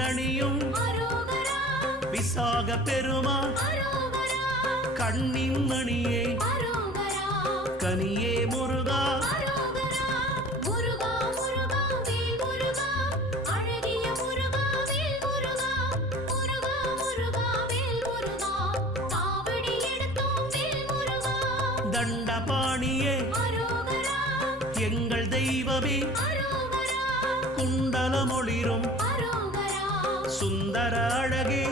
தேரணியும் விசாக பெருமான் கண்ணின் மணியே கனியே முருகா தண்டபாணியே எங்கள் தெய்வமே குண்டலமொளிரும் சுந்தர அழகே